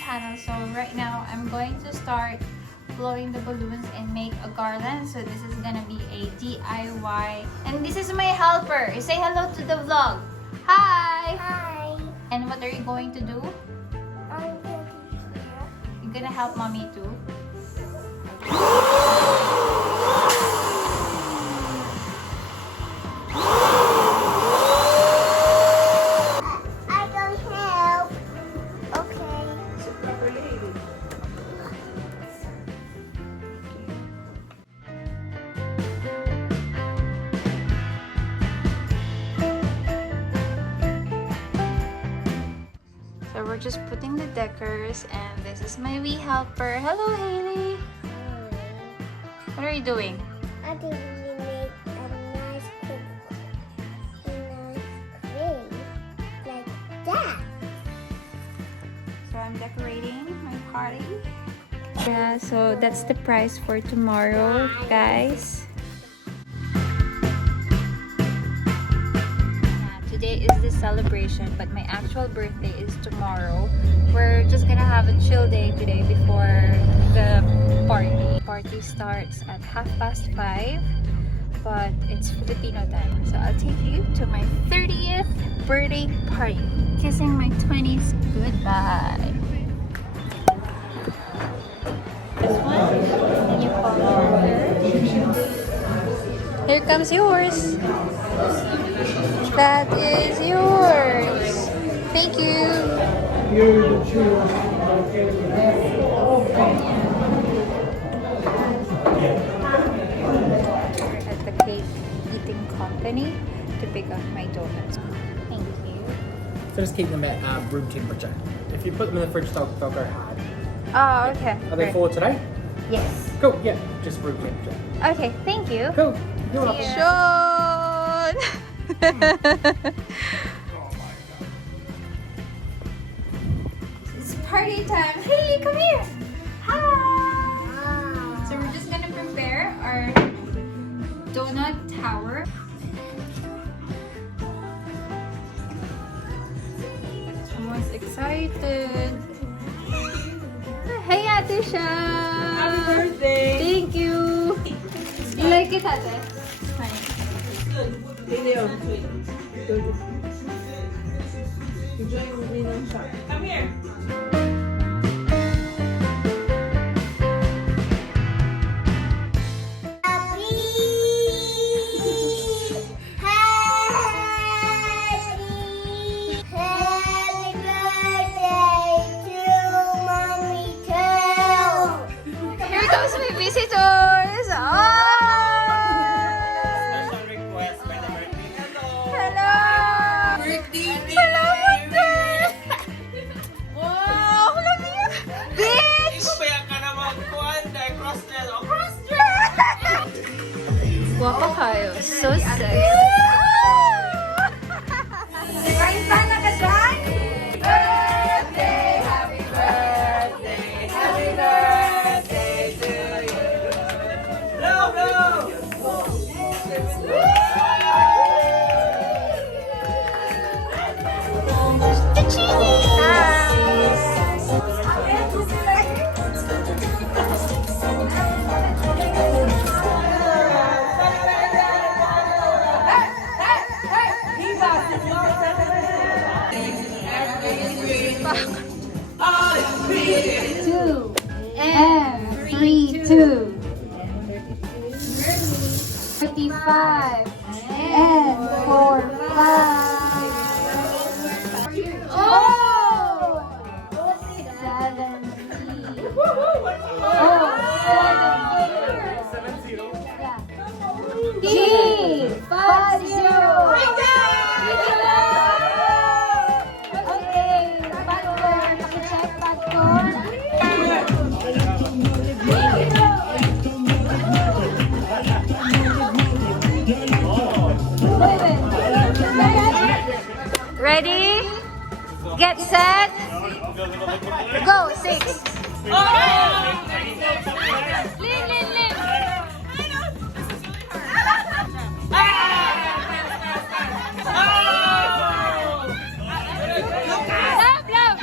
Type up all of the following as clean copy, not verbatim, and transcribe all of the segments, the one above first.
channel. So right now I'm going to start blowing the balloons and make a garland. So this is gonna be a DIY. And this is my helper. Say hello to the vlog. Hi! Hi. And what are you going to do? I'm going to You're gonna help mommy too? I don't help. Okay. So we're just putting the decors, and this is my wee helper. Hello, Haley. What are you doing? I think we make a nice cake. Like that. So I'm decorating my party. Yeah, so that's the price for tomorrow, guys. Today is the celebration, but my actual birthday is tomorrow. We're just gonna have a chill day today before the party. Party starts at 5:30, but it's Filipino time. So I'll take you to my 30th birthday party. Kissing my 20s goodbye. This one, and you follow her. Here comes yours. That is yours. Thank you. We're at the cake eating company to pick up my donuts. Thank you. So just keep them at room temperature. If you put them in the fridge, they'll go hard. Oh, okay. Are they for today? Yes. Cool, yeah, just room temperature. Okay, thank you. Cool. You're welcome. Sean! It's party time. Hey, come here. Hi. So we're just gonna prepare our donut tower. Someone's excited. Hey, Ate Sha. Happy birthday! Thank you. You like it, Ate? Fine. Come here. Happy birthday to Mommy too. Here comes my visitors. Oh! Special request by the birthday. Hello. Birthday! Hello, birthday. Wow, look at you. Bitch. Kaya ka naman kuhan dahil cross-dress. Oh, Guwapa kayo. So sexy. Kain pa na ka dyan? Birthday, happy birthday, happy birthday to you. Blow, blow! Two and 3, 2. 35 and 4, 5. Oh! 70. Oh, 70. Yeah. T 50. Okay, popcorn. Pakicheck popcorn. Ready? Get set. Go. 6. Lin, Lin, Lin. Love, love.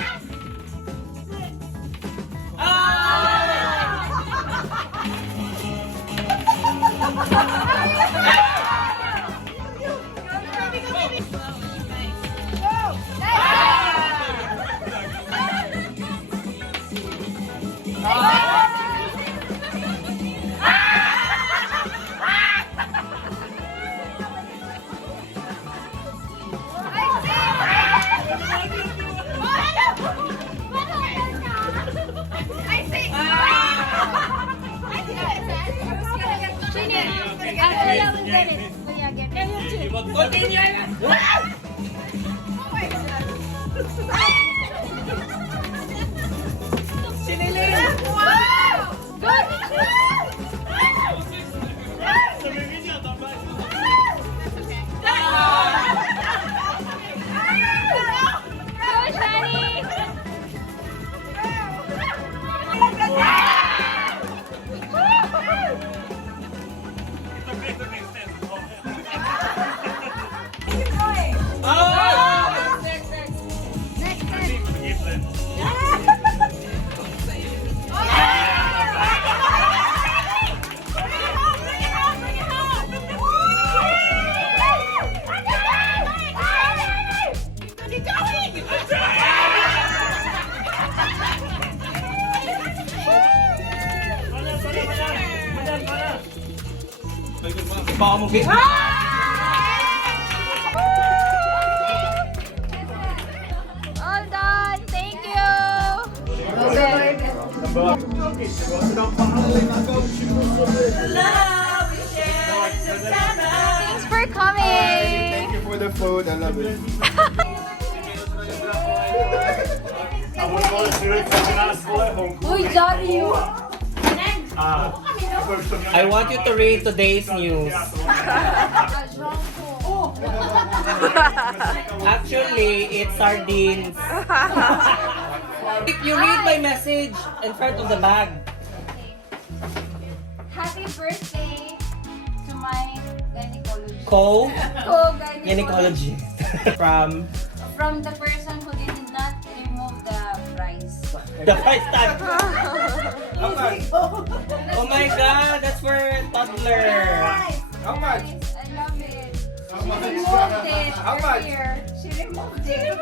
pa mo big. All done. Thank you. Thanks for coming. Thank you for the food. I love it. Uy, Dario. I want you to read today's news. Actually, it's sardines. If you read my message in front of the bag. Happy birthday to my gynecologist. Gynecologist. Gynecologist. From From the person who did not remove the fries. the price tag. Oh my god, that's for toddler. How much? I love it. How She much? removed it How much? earlier. She removed it.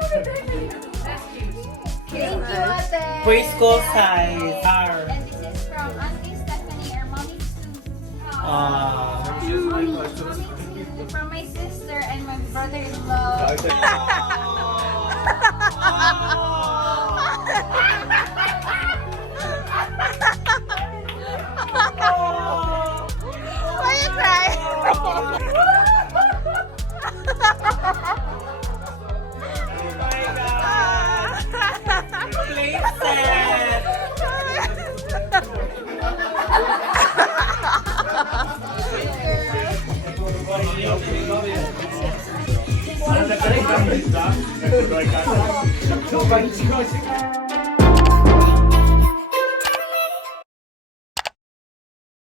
Thank you, Ate. Preschool size. And this is from Auntie Stephanie or Mommy Sue. Mommy Sue from my sister and my brother-in-law. Why you crying? Plate set. Ano na ka rin?